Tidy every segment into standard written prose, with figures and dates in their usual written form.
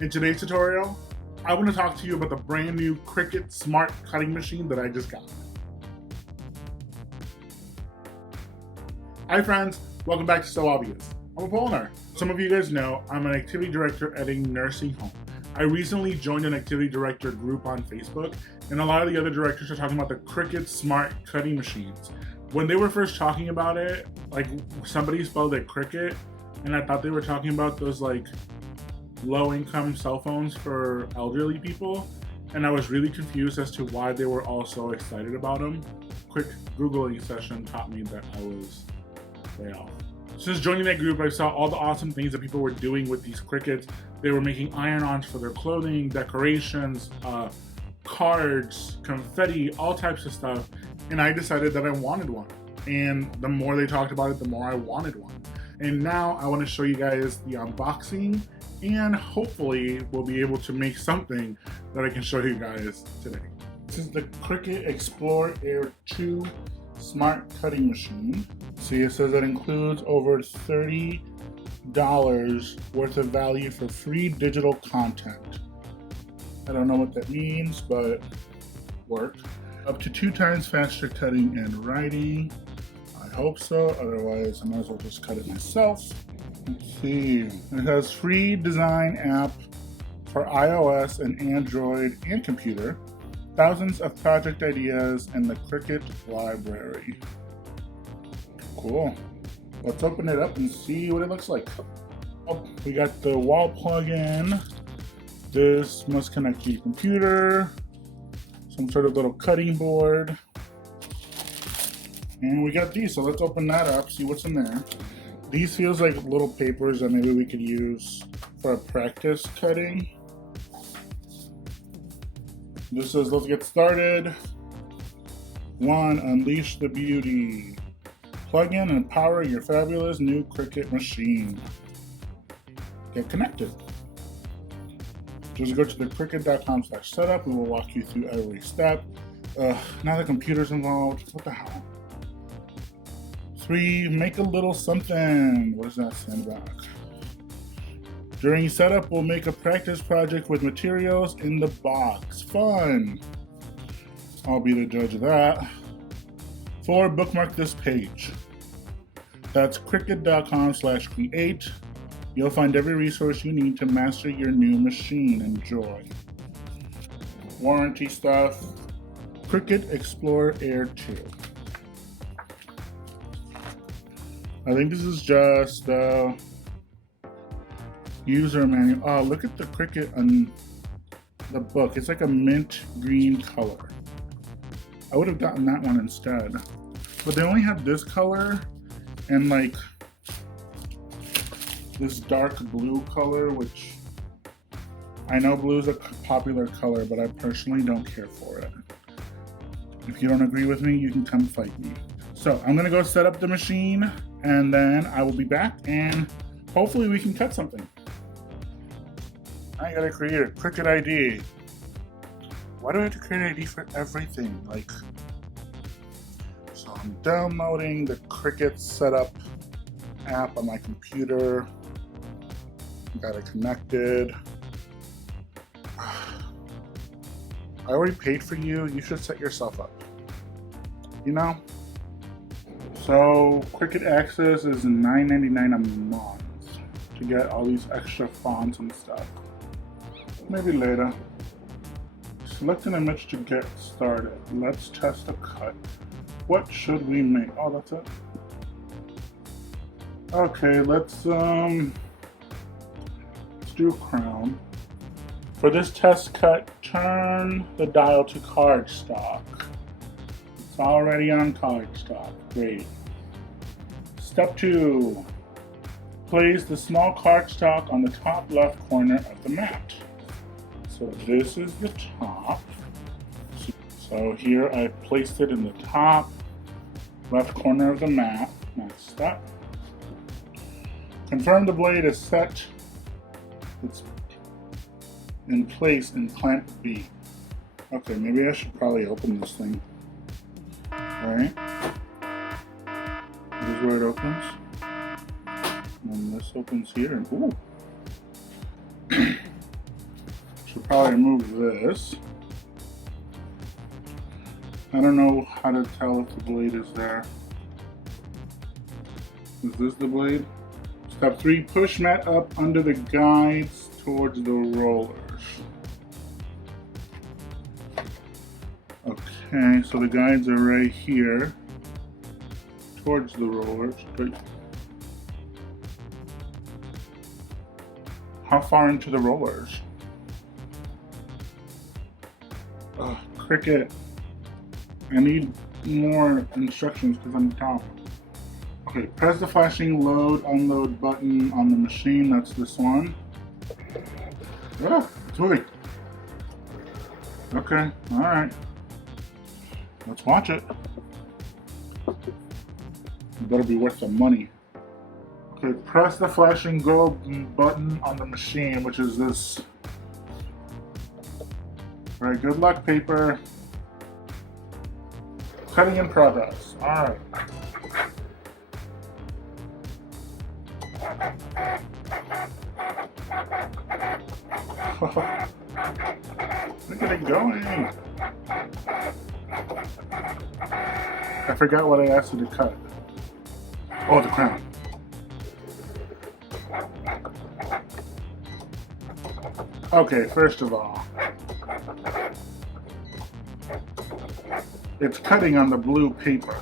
In today's tutorial, I want to talk to you about the brand new Cricut Smart Cutting Machine that I just got. Hi friends, welcome back to So Obvious. I'm a Polinar. Some of you guys know I'm an activity director at a nursing home. I recently joined an activity director group on Facebook, and a lot of the other directors are talking about the Cricut Smart Cutting Machines. When they were first talking about it, like somebody spelled it Cricut, and I thought they were talking about those like low-income cell phones for elderly people, and I was really confused as to why they were all so excited about them. Quick Googling session taught me that I was way off. Since joining that group, I saw all the awesome things that people were doing with these Cricuts. They were making iron-ons for their clothing, decorations, cards, confetti, all types of stuff, and I decided that I wanted one. And the more they talked about it, the more I wanted one. And now I want to show you guys the unboxing, and hopefully we'll be able to make something that I can show you guys today. This is the Cricut Explore Air 2 Smart Cutting Machine. See, it says it includes over $30 worth of value for free digital content. I don't know what that means, but work. Up to 2 times faster cutting and writing. I hope so, otherwise I might as well just cut it myself. Let's see, it has free design app for iOS and Android and computer, thousands of project ideas, and the Cricut library. Cool. Let's open it up and see what it looks like. Oh, we got the wall plug-in. This must connect to your computer. Some sort of little cutting board. And we got these, so let's open that up, see what's in there. These feels like little papers that maybe we could use for a practice cutting. This says, let's get started. 1, unleash the beauty. Plug in and power your fabulous new Cricut machine. Get connected. Just go to the cricut.com/setup. We will walk you through every step. Now the computer's involved. What the hell? 3, make a little something. What does that say in the back? During setup, we'll make a practice project with materials in the box. Fun. I'll be the judge of that. 4, bookmark this page. That's cricut.com/create. You'll find every resource you need to master your new machine. Enjoy. Warranty stuff. Cricut Explore Air 2. I think this is just the user manual. Oh, look at the Cricut on the book. It's like a mint green color. I would have gotten that one instead. But they only have this color and like this dark blue color, which I know blue is a popular color, but I personally don't care for it. If you don't agree with me, you can come fight me. So I'm gonna go set up the machine, and then I will be back, and hopefully we can cut something. I gotta create a Cricut ID. Why do I have to create an ID for everything? Like, so I'm downloading the Cricut Setup app on my computer. Got it connected. I already paid for you. You should set yourself up. You know? So Cricut Access is $9.99 a month to get all these extra fonts and stuff. Maybe later. Select an image to get started. Let's test a cut. What should we make? Oh, that's it. Okay, let's do a crown. For this test cut, turn the dial to cardstock. It's already on cardstock. Great. Step 2. Place the small cardstock on the top left corner of the mat. So this is the top. So here I placed it in the top left corner of the mat. Next step. Confirm the blade is set. It's in place in clamp B. Okay, maybe I should probably open this thing. Alright. This is where it opens. And this opens here. And ooh. probably remove this. I don't know how to tell if the blade is there. Is this the blade? Step 3, push mat up under the guides towards the rollers. Okay, so the guides are right here towards the rollers. But how far into the rollers? Cricut. I need more instructions because I'm dumb. Okay, press the flashing load unload button on the machine. That's this one. Ah, it's moving. Okay, alright. Let's watch it. It better be worth some money. Okay, press the flashing go button on the machine, which is this. Alright, good luck, paper. Cutting in progress. Alright. Look at it going. I forgot what I asked you to cut. Oh, the crown. Okay, first of all, it's cutting on the blue paper.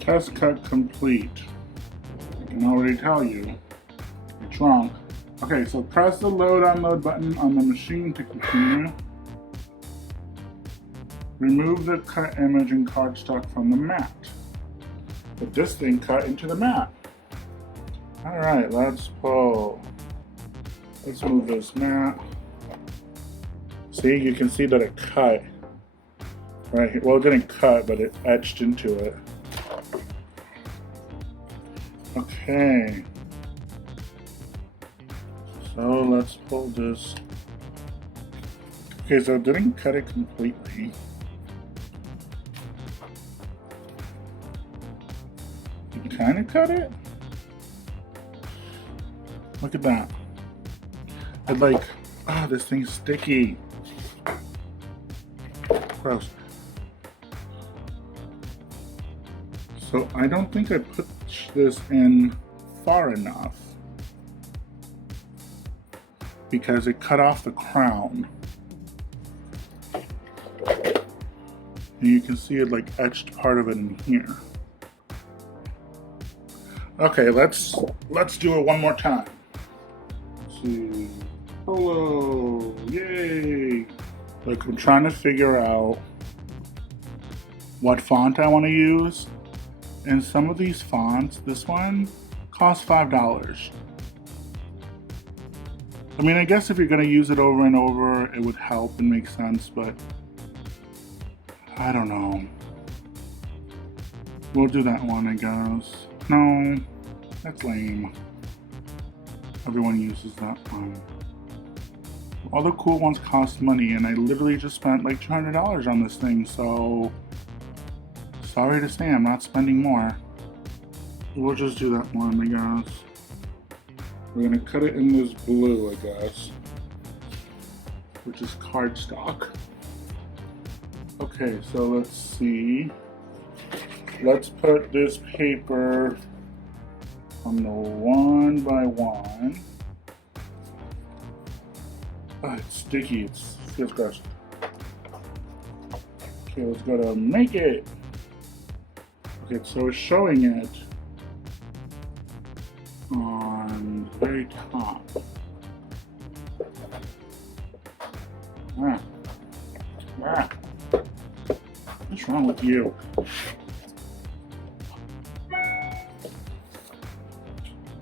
Test cut complete. I can already tell you it's wrong. Okay, so press the load unload button on the machine to continue. Remove the cut image and cardstock from the mat. Put this thing cut into the mat. Alright, let's pull. Let's move this mat. See, you can see that it cut. Right here. Well, it didn't cut, but it etched into it. Okay. So let's pull this. Okay, so it didn't cut it completely. It kind of cut it. Look at that. It's like, ah, this thing's sticky. Gross. So I don't think I put this in far enough because it cut off the crown. And you can see it like etched part of it in here. Okay, let's do it one more time. Let's see. Hello, yay! Like, I'm trying to figure out what font I want to use. And some of these fonts, this one costs $5. I mean, I guess if you're going to use it over and over, it would help and make sense, but I don't know. We'll do that one, I guess. No, that's lame. Everyone uses that one. All the cool ones cost money, and I literally just spent like $200 on this thing, so sorry to say I'm not spending more. We'll just do that one, I guess. We're gonna cut it in this blue, I guess, which is cardstock. Okay, so let's see. Let's put this paper on the 1x1. Oh, it's sticky, it feels gross. Okay, let's go to make it. Okay, so it's showing it on the very top. What's wrong with you?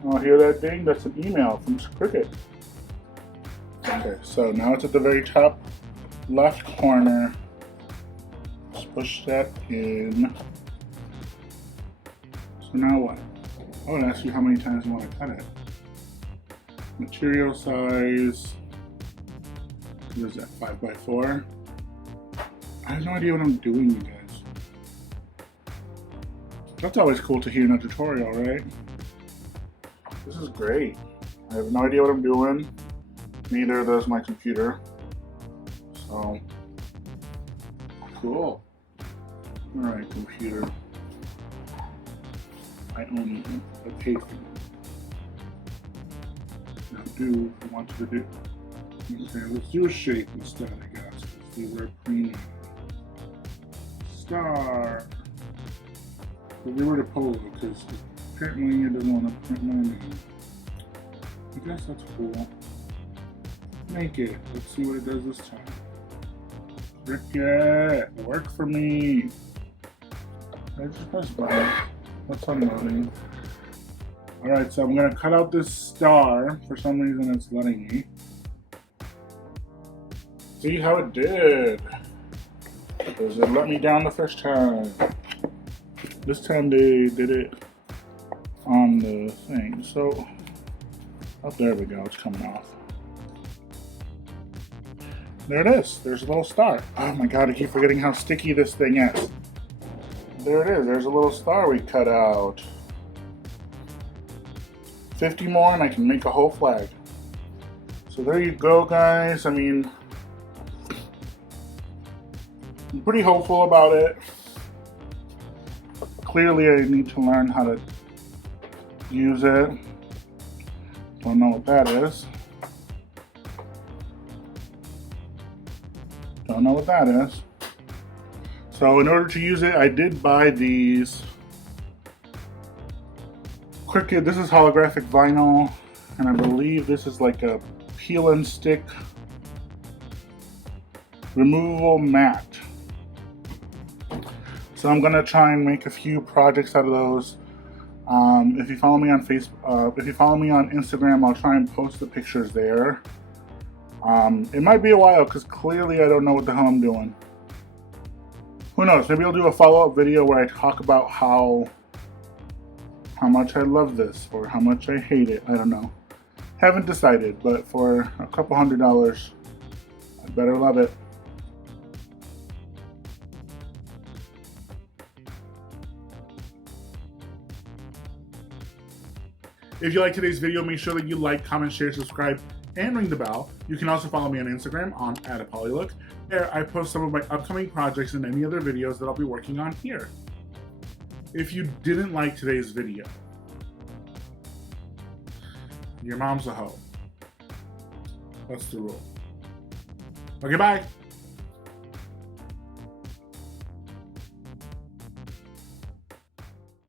Oh, hear that ding? That's an email from Cricut. Okay, so now it's at the very top left corner. Let's push that in. So now what? Oh, it asks you how many times you want to cut it. Material size. What is that, 5x4? I have no idea what I'm doing, you guys. That's always cool to hear in a tutorial, right? This is great. I have no idea what I'm doing. Neither does my computer. So, cool. Alright, computer. I own you. I pay for you. Now do what I want you to do. Okay, let's do a shape instead, I guess. Let's do word premium. Star. We'll get rid of polo because apparently it doesn't want to print my name. I guess that's cool. Make it. Let's see what it does this time. Cricut, work for me. I just press button. What's unloading? Alright, so I'm gonna cut out this star. For some reason it's letting me. See how it did. Does it let me down the first time? This time they did it on the thing. So, oh, there we go, it's coming off. There it is, there's a little star. Oh my god, I keep forgetting how sticky this thing is. There it is, there's a little star we cut out. 50 more and I can make a whole flag. So there you go, guys. I mean, I'm pretty hopeful about it. Clearly I need to learn how to use it. Don't know what that is. Don't know what that is. So in order to use it, I did buy these Cricut. This is holographic vinyl, and I believe this is like a peel and stick removable mat. So I'm gonna try and make a few projects out of those. If you follow me on Facebook, if you follow me on Instagram, I'll try and post the pictures there. It might be a while because clearly I don't know what the hell I'm doing. Who knows? Maybe I'll do a follow-up video where I talk about how much I love this or how much I hate it. I don't know. Haven't decided, but for a couple $100, I better love it. If you like today's video, make sure that you like, comment, share, subscribe, and ring the bell. You can also follow me on Instagram on @apollylook. There I post some of my upcoming projects and any other videos that I'll be working on here. If you didn't like today's video, your mom's a hoe. That's the rule. Okay, bye.